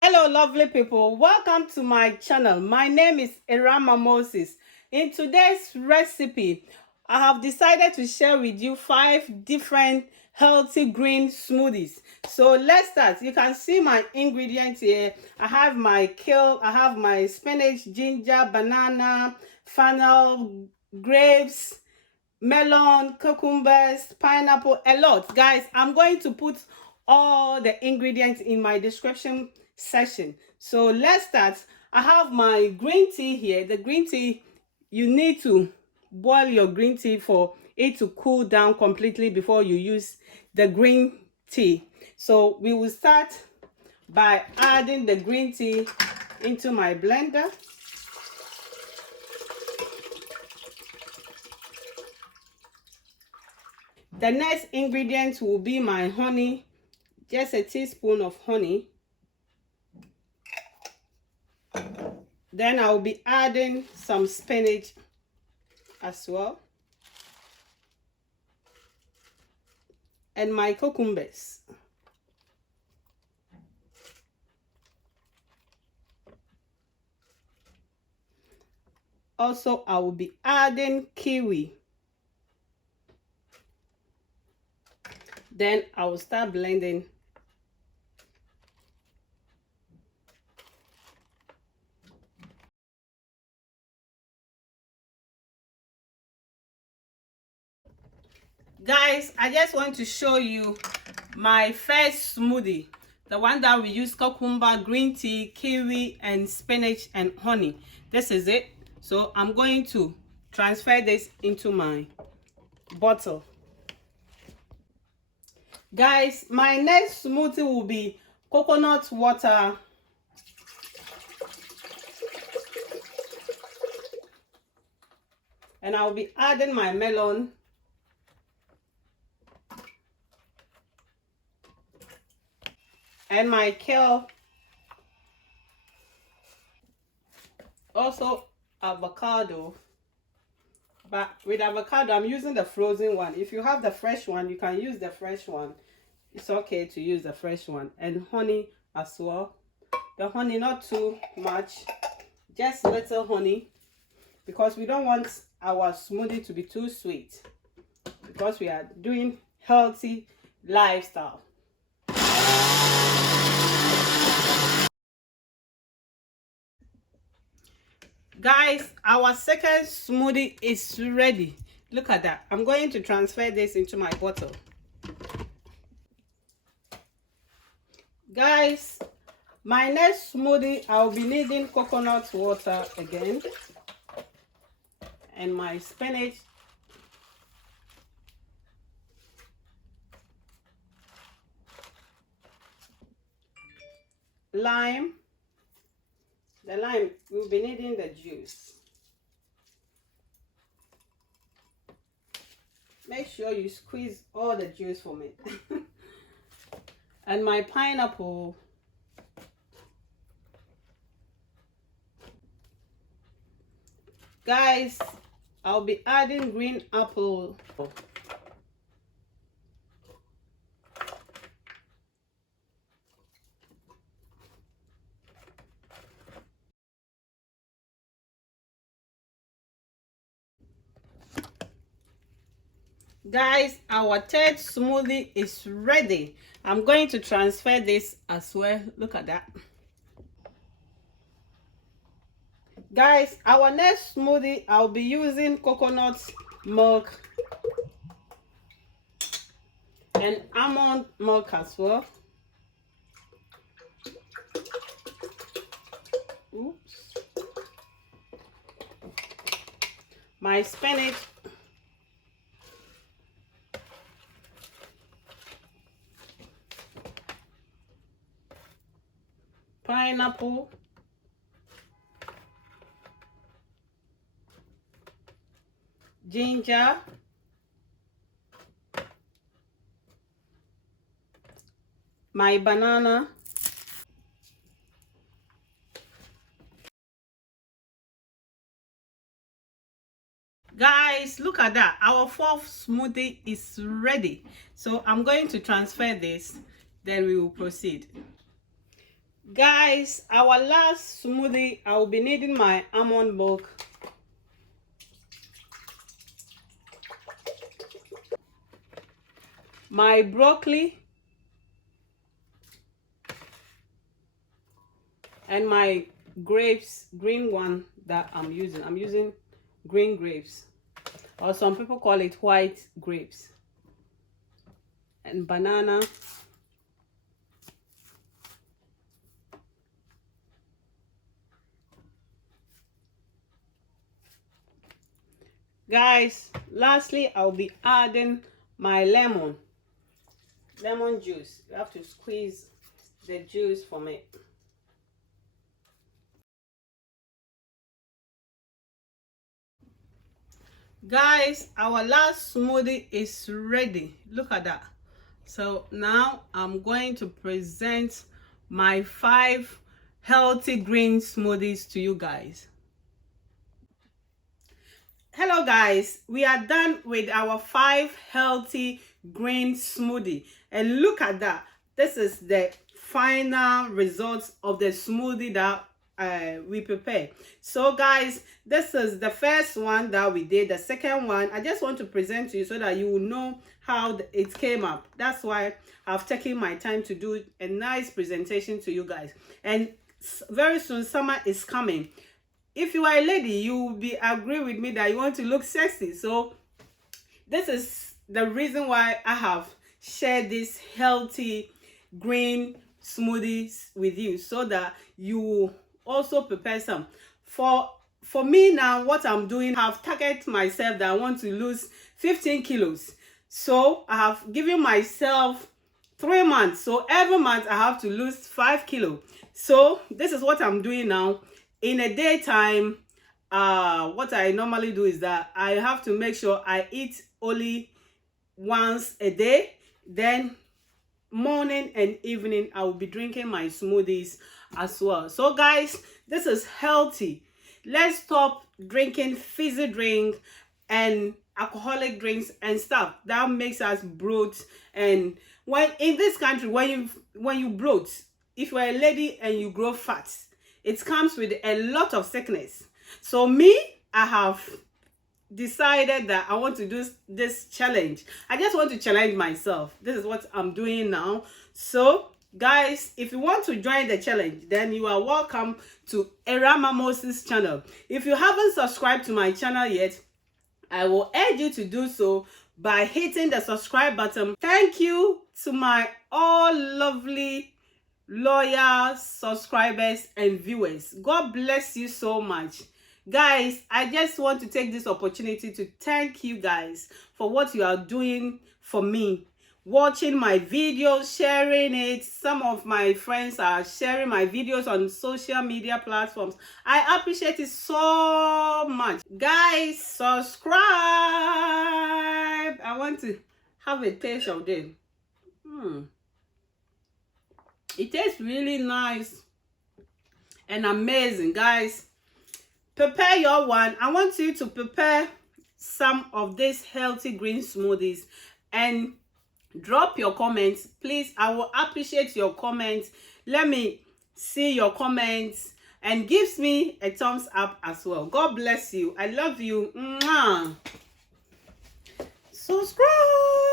Hello lovely people, welcome to my channel. My name is Irama Moses. In today's recipe, I have decided to share with you 5 different healthy green smoothies. So let's start. You can see my ingredients here. I have my kale, I have my spinach, ginger, banana, fennel, grapes, melon, cucumbers, pineapple, a lot. Guys, I'm going to put all the ingredients in my description section. So let's start. I have my green tea here. The green tea, you need to boil your green tea for it to cool down completely before you use the green tea. So we will start by adding the green tea into my blender. The next ingredient will be my honey, just a teaspoon of honey. Then I'll be adding some spinach as well, and my cucumbers. Also, I will be adding kiwi. Then I will start blending. Guys, I just want to show you my first smoothie, the one that we use cucumber, green tea, kiwi, and spinach and honey. This is it. So I'm going to transfer this into my bottle. Guys, my next smoothie will be coconut water, and I'll be adding my melon, and my kale, also avocado. But with avocado, I'm using the frozen one. If you have the fresh one, you can use the fresh one. It's okay to use the fresh one. And honey as well. The honey, not too much, just little honey, because we don't want our smoothie to be too sweet, because we are doing healthy lifestyle. Guys, our second smoothie is ready. Look at that. I'm going to transfer this into my bottle. Guys, my next smoothie, I'll be needing coconut water again, and my spinach, lime. The lime, we'll be needing the juice. Make sure you squeeze all the juice from it. And my pineapple. Guys, I'll be adding green apple. Guys, our third smoothie is ready. I'm going to transfer this as well. Look at that. Guys, our next smoothie, I'll be using coconut milk and almond milk as well. Oops. My spinach, pineapple, ginger, my banana, guys. Look at that, our fourth smoothie is ready. So I'm going to transfer this, then we will proceed. Guys, our last smoothie, I will be needing my almond milk, my broccoli, and my grapes, green one that I'm using. I'm using green grapes, or some people call it white grapes, and banana. Guys, lastly, I'll be adding my lemon juice. You have to squeeze the juice from it. Guys, our last smoothie is ready. Look at that. So now I'm going to present my 5 healthy green smoothies to you guys. Hello guys, we are done with our 5 healthy green smoothie, and look at that. This is the final results of the smoothie that we prepared. So guys, this is the first one that we did. The second one I just want to present to you so that you will know how it came up. That's why I've taken my time to do a nice presentation to you guys. And very soon summer is coming. If you are a lady, you will be agree with me that you want to look sexy. So this is the reason why I have shared this healthy green smoothies with you, so that you also prepare some. For me now, what I'm doing, I have targeted myself that I want to lose 15 kilos. So I have given myself 3 months. So every month I have to lose 5 kilos. So this is what I'm doing now. In a daytime, what I normally do is that I have to make sure I eat only once a day. Then morning and evening I will be drinking my smoothies as well. So guys, this is healthy. Let's stop drinking fizzy drink and alcoholic drinks and stuff that makes us bloat. And when in this country, when you bloat, if you're a lady and you grow fat, it comes with a lot of sickness. So me, I have decided that I want to do this challenge. I just want to challenge myself. This is what I'm doing now. So guys, if you want to join the challenge, then you are welcome to Erama Moses channel. If you haven't subscribed to my channel yet, I will urge you to do so by hitting the subscribe button. Thank you to my all lovely loyal subscribers and viewers. God bless you so much. Guys, I just want to take this opportunity to thank you guys for what you are doing for me. Watching my videos, sharing it. Some of my friends are sharing my videos on social media platforms. I appreciate it so much. Guys, subscribe. I want to have a taste of them. It tastes really nice and amazing. Guys, prepare your one. I want you to prepare some of these healthy green smoothies and drop your comments. Please, I will appreciate your comments. Let me see your comments and gives me a thumbs up as well. God bless you. I love you. Mwah. Subscribe.